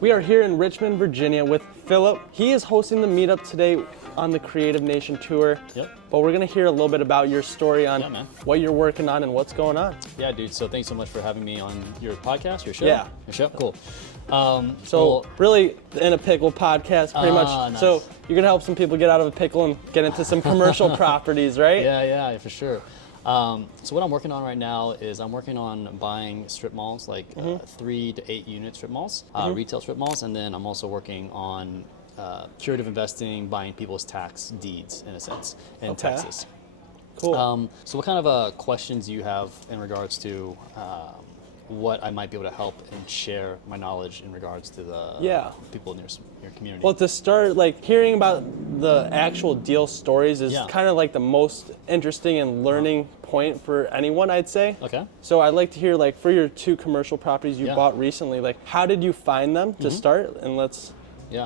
We are here in Richmond, Virginia with Philip. He is hosting the meetup today on the Creative Nation tour. Yep. But we're gonna hear a little bit about your story on what you're working on and what's going on. Yeah, dude. So thanks so much for having me on your podcast, your show. Yeah. Your show, cool. Really in a pickle podcast, pretty much. Nice. So you're gonna help some people get out of a pickle and get into some commercial properties, right? Yeah, for sure. So what I'm working on right now is I'm working on buying strip malls, like 3 to 8 unit strip malls, retail strip malls, and then I'm also working on curative investing, buying people's tax deeds in a sense in Texas. Cool. So what kind of questions do you have in regards to what I might be able to help and share my knowledge in regards to the people in your community? Well, to start, like hearing about the actual deal stories is kind of like the most interesting and learning point for anyone, I'd say. Okay. So I'd like to hear, like, for your 2 commercial properties you bought recently, like how did you find them to start? And let's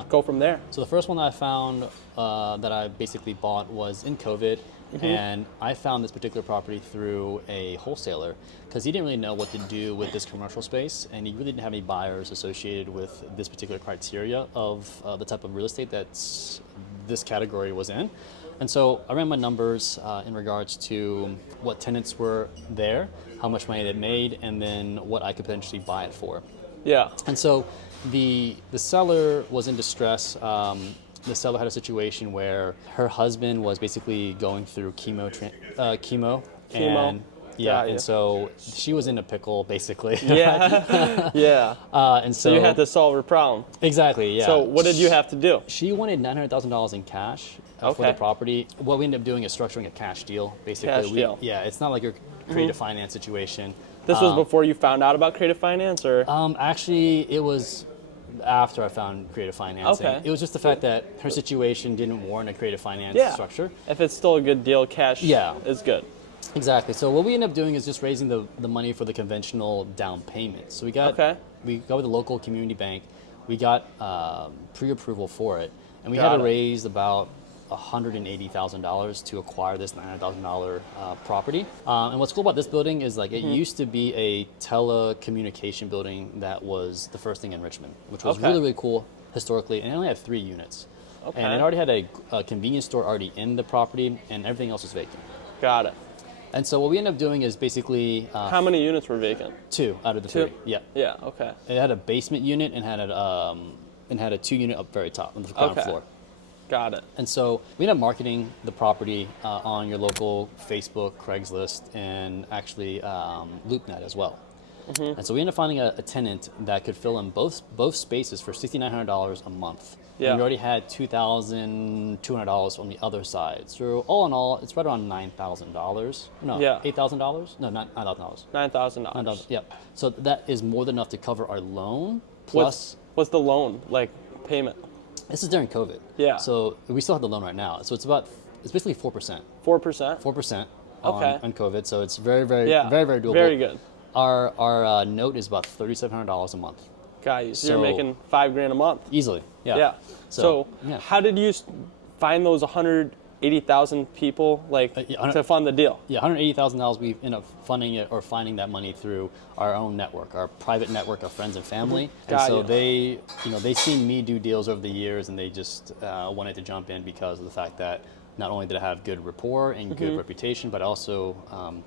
go from there. So the first one that I found that I basically bought was in COVID. And I found this particular property through a wholesaler because he didn't really know what to do with this commercial space, and he really didn't have any buyers associated with this particular criteria of the type of real estate that this category was in. And so I ran my numbers in regards to what tenants were there, how much money they made, and then what I could potentially buy it for. Yeah. And so the seller was in distress. The seller had a situation where her husband was basically going through chemo. And so she was in a pickle, basically. Yeah. And so you had to solve her problem. Exactly, yeah. So what did you have to do? She wanted $900,000 in cash for the property. What we ended up doing is structuring a cash deal, basically. Cash deal. Yeah, it's not like your creative finance situation. This was before you found out about creative finance, or? Actually, it was after I found creative financing. Okay. It was just the fact that her situation didn't warrant a creative finance structure. If it's still a good deal, cash is good. Exactly. So what we ended up doing is just raising the money for the conventional down payment. So we got with the local community bank. We got pre-approval for it, and we had to raise about $180,000 to acquire this $900,000 property. And what's cool about this building is, like, it used to be a telecommunication building that was the first thing in Richmond, which was really, really cool historically, and it only had 3 units. And it already had a convenience store already in the property, and everything else was vacant. Got it. And so what we ended up doing is basically... how many units were vacant? 2 out of the 3. Yeah. Yeah, okay. It had a basement unit and had a 2 unit up very top on the ground floor. Got it. And so we ended up marketing the property on your local Facebook, Craigslist, and actually LoopNet as well. And so we ended up finding a tenant that could fill in both spaces for $6,900 a month. Yeah. And we already had $2,200 on the other side. So all in all, it's right around $9,000. No, $8,000? No, not $9,000. $9,000. Yep. So that is more than enough to cover our loan. Plus, what's the loan like payment? This is during COVID. Yeah. So we still have the loan right now. So it's basically 4%. 4%? 4% on COVID. So it's very, very doable. Very good. Our note is about $3,700 a month. Got you. So you're making $5,000 a month. Easily. Yeah. Yeah. So how did you find those 180,000 people to fund the deal? Yeah, $180,000. We end up funding it or finding that money through our own network, our private network of friends and family. And so they seen me do deals over the years, and they just wanted to jump in because of the fact that not only did I have good rapport and good reputation, but also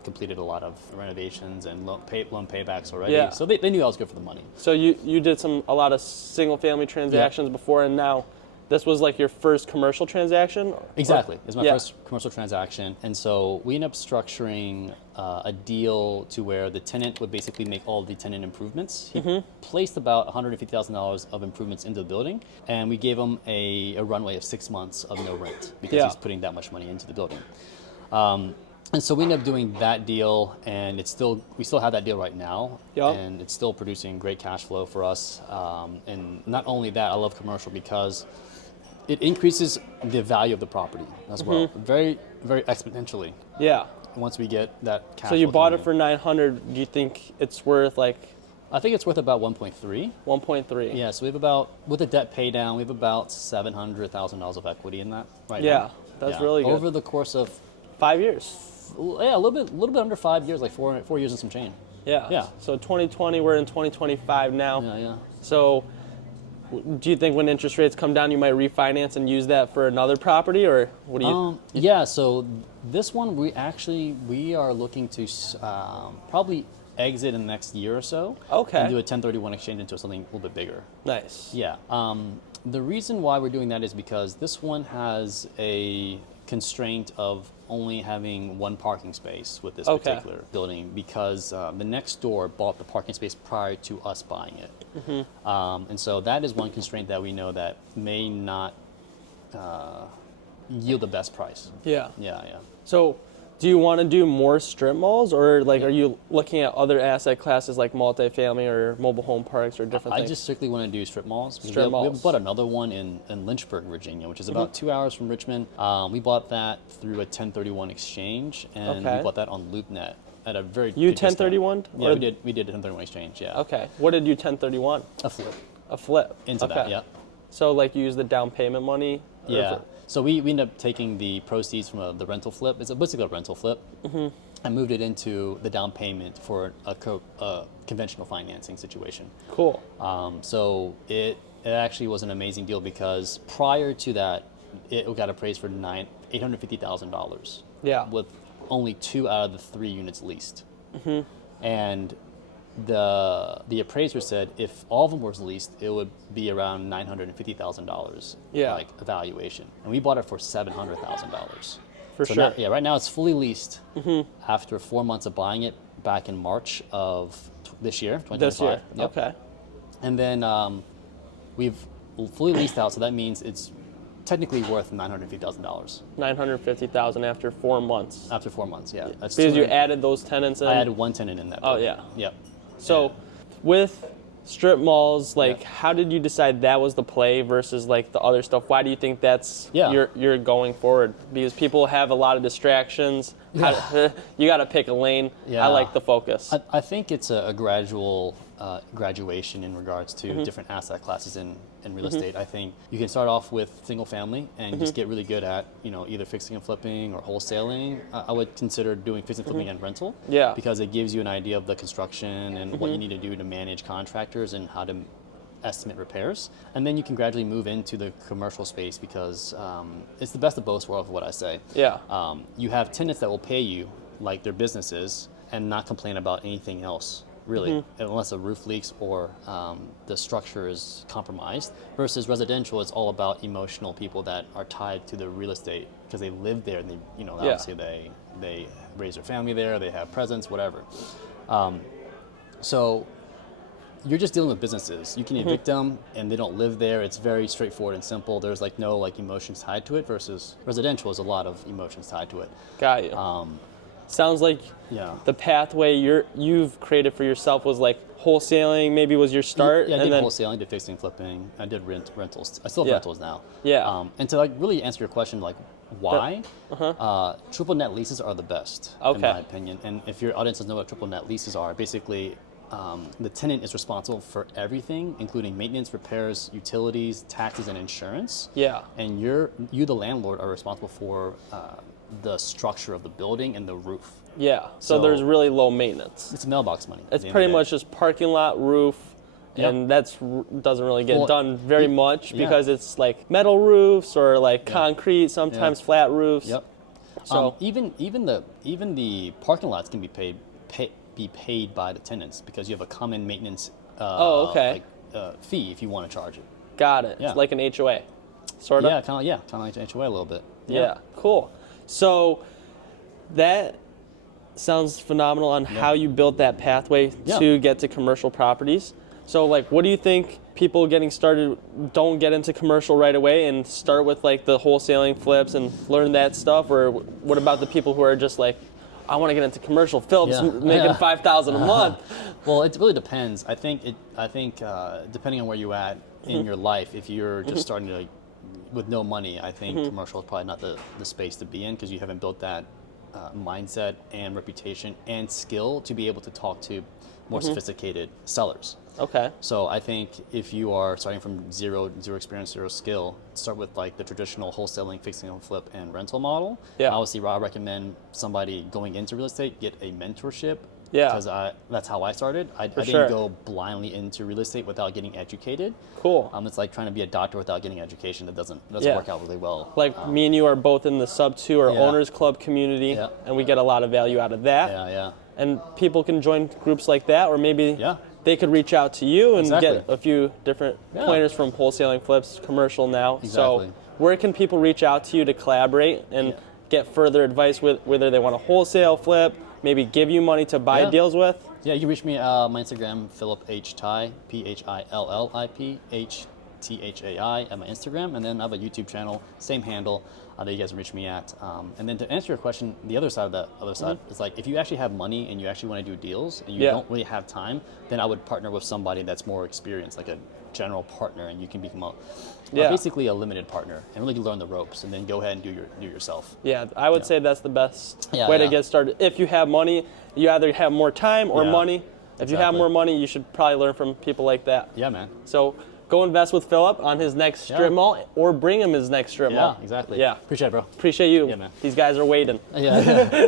completed a lot of renovations and loan paybacks already. Yeah. So they knew I was good for the money. So you did a lot of single family transactions before, and now this was like your first commercial transaction? Exactly. It's my first commercial transaction. And so we ended up structuring a deal to where the tenant would basically make all the tenant improvements. He placed about $150,000 of improvements into the building, and we gave him a runway of 6 months of no rent because he's putting that much money into the building. And so we ended up doing that deal, and we still have that deal right now, and it's still producing great cash flow for us. And not only that, I love commercial because it increases the value of the property as well, very, very exponentially. Yeah. Once we get that cash. So you bought it for $900. Do you think it's worth I think it's worth about 1.3. 1.3. Yeah. So we have about, with the debt pay down, we have about $700,000 of equity in that right now. Yeah, that's really good. Over the course of 5 years. Yeah, a little bit under 5 years, like 4 years and some change. Yeah. Yeah. So 2020, we're in 2025 now. Yeah. So Do you think when interest rates come down, you might refinance and use that for another property, or what do you? Yeah, so this one we are looking to probably exit in the next year or so. Okay. And do a 1031 exchange into something a little bit bigger. Nice. Yeah. The reason why we're doing that is because this one has a constraint of only having one parking space with this particular building, because the next door bought the parking space prior to us buying it. And so that is one constraint that we know that may not yield the best price. Yeah. Yeah. So, do you want to do more strip malls, or like are you looking at other asset classes like multifamily or mobile home parks or different I things? just strictly want to do strip malls. Strip malls. We bought another one in Lynchburg, Virginia, which is about 2 hours from Richmond. We bought that through a 1031 exchange, and we bought that on LoopNet at a very You good discount. 1031? Yeah, we did a 1031 exchange. Yeah. Okay. What did you 1031? A flip A flip. into that. Yeah. So like you use the down payment money? Yeah. So we ended up taking the proceeds from the rental flip. It's basically a rental flip. I moved it into the down payment for a conventional financing situation. Cool. So it actually was an amazing deal, because prior to that, it got appraised for $850,000. Yeah. With only 2 out of the 3 units leased. And the appraiser said if all of them were leased, it would be around $950,000 like evaluation, and we bought it for $700,000. For so sure. Now, right now it's fully leased after 4 months of buying it back in March of this year, 2025. This year. Yep. Okay. And then we've fully leased out, so that means it's technically worth $950,000. $950,000 after 4 months. After 4 months, yeah. That's Because you added those tenants in. I added one tenant in that building. yeah. Yep. So, with strip malls, like, how did you decide that was the play versus like the other stuff? Why do you think that's you're going forward? Because people have a lot of distractions. Yeah. You got to pick a lane. Yeah. I like the focus. I think it's a gradual graduation in regards to different asset classes in real estate. I think you can start off with single family and just get really good at either fixing and flipping or wholesaling. I would consider doing fixing, flipping, and rental. Yeah. Because it gives you an idea of the construction and what you need to do to manage contractors and how to estimate repairs. And then you can gradually move into the commercial space, because it's the best of both worlds, what I say. Yeah. You have tenants that will pay you like their businesses and not complain about anything else, really, unless a roof leaks or the structure is compromised. Versus residential, it's all about emotional people that are tied to the real estate because they live there, and they, obviously they raise their family there, they have presence, whatever. So you're just dealing with businesses. You can evict them, and they don't live there. It's very straightforward and simple. There's like no emotions tied to it. Versus residential is a lot of emotions tied to it. Got you. Sounds like the pathway you've created for yourself was like wholesaling. Maybe was your start. Yeah, I did wholesaling, did fixing, flipping. I did rentals. I still have rentals now. Yeah. And to really answer your question, why? Triple net leases are the best, in my opinion. And if your audience doesn't know what triple net leases are, basically the tenant is responsible for everything, including maintenance, repairs, utilities, taxes, and insurance. Yeah. And you, the landlord, are responsible for the structure of the building and the roof. Yeah. So there's really low maintenance. It's mailbox money. It's pretty much just parking lot, roof, and that's doesn't really get done very much because it's like metal roofs or like concrete, sometimes flat roofs. Yep. So even the parking lots can be paid by the tenants, because you have a common maintenance fee if you want to charge it. Got it. Yeah. It's like an HOA, sort of. Yeah, kind of like an HOA a little bit. Yeah. Cool. So that sounds phenomenal on how you built that pathway to get to commercial properties. So what do you think people getting started don't get into commercial right away and start with the wholesaling, flips, and learn that stuff? Or what about the people who are just I want to get into commercial, Phil's making $5,000 a month? Well, it really depends. I think depending on where you're at in your life, if you're just starting to with no money, I think commercial is probably not the space to be in, because you haven't built that mindset and reputation and skill to be able to talk to more sophisticated sellers. Okay. So I think if you are starting from zero experience, zero skill, start with the traditional wholesaling, fixing and flip, and rental model. Yeah. Obviously, I recommend somebody going into real estate get a mentorship Yeah. Because that's how I started. I sure. didn't go blindly into real estate without getting educated. Cool. It's like trying to be a doctor without getting education. That doesn't Yeah. work out really well. Like me and you are both in the sub 2 or Yeah. owners club community, Yeah. and we get a lot of value out of that. Yeah. And people can join groups like that, or maybe Yeah. they could reach out to you and Exactly. get a few different Yeah. pointers from wholesaling, flips, commercial now. Exactly. So where can people reach out to you to collaborate and Yeah. get further advice with whether they want to wholesale, flip, maybe give you money to buy Yeah. deals with? Yeah, you can reach me my Instagram, Philip H. Thai, PhillipHthai at my Instagram, and then I have a YouTube channel, same handle that you guys can reach me at. And then to answer your question, the other side of that is like if you actually have money and you actually want to do deals and you Yeah. don't really have time, then I would partner with somebody that's more experienced, like a general partner, and you can become Yeah. basically a limited partner and really learn the ropes, and then go ahead and do yourself. Yeah, I would Yeah. say that's the best Yeah, way to yeah. get started. If you have money, you either have more time or Yeah. money. If you have Exactly. more money, you should probably learn from people like that. Yeah, man. So go invest with Philip on his next strip Yeah. mall, or bring him his next strip Yeah, mall. exactly. Yeah. Appreciate it, bro. Appreciate you. Yeah, man. These guys are waiting. Yeah.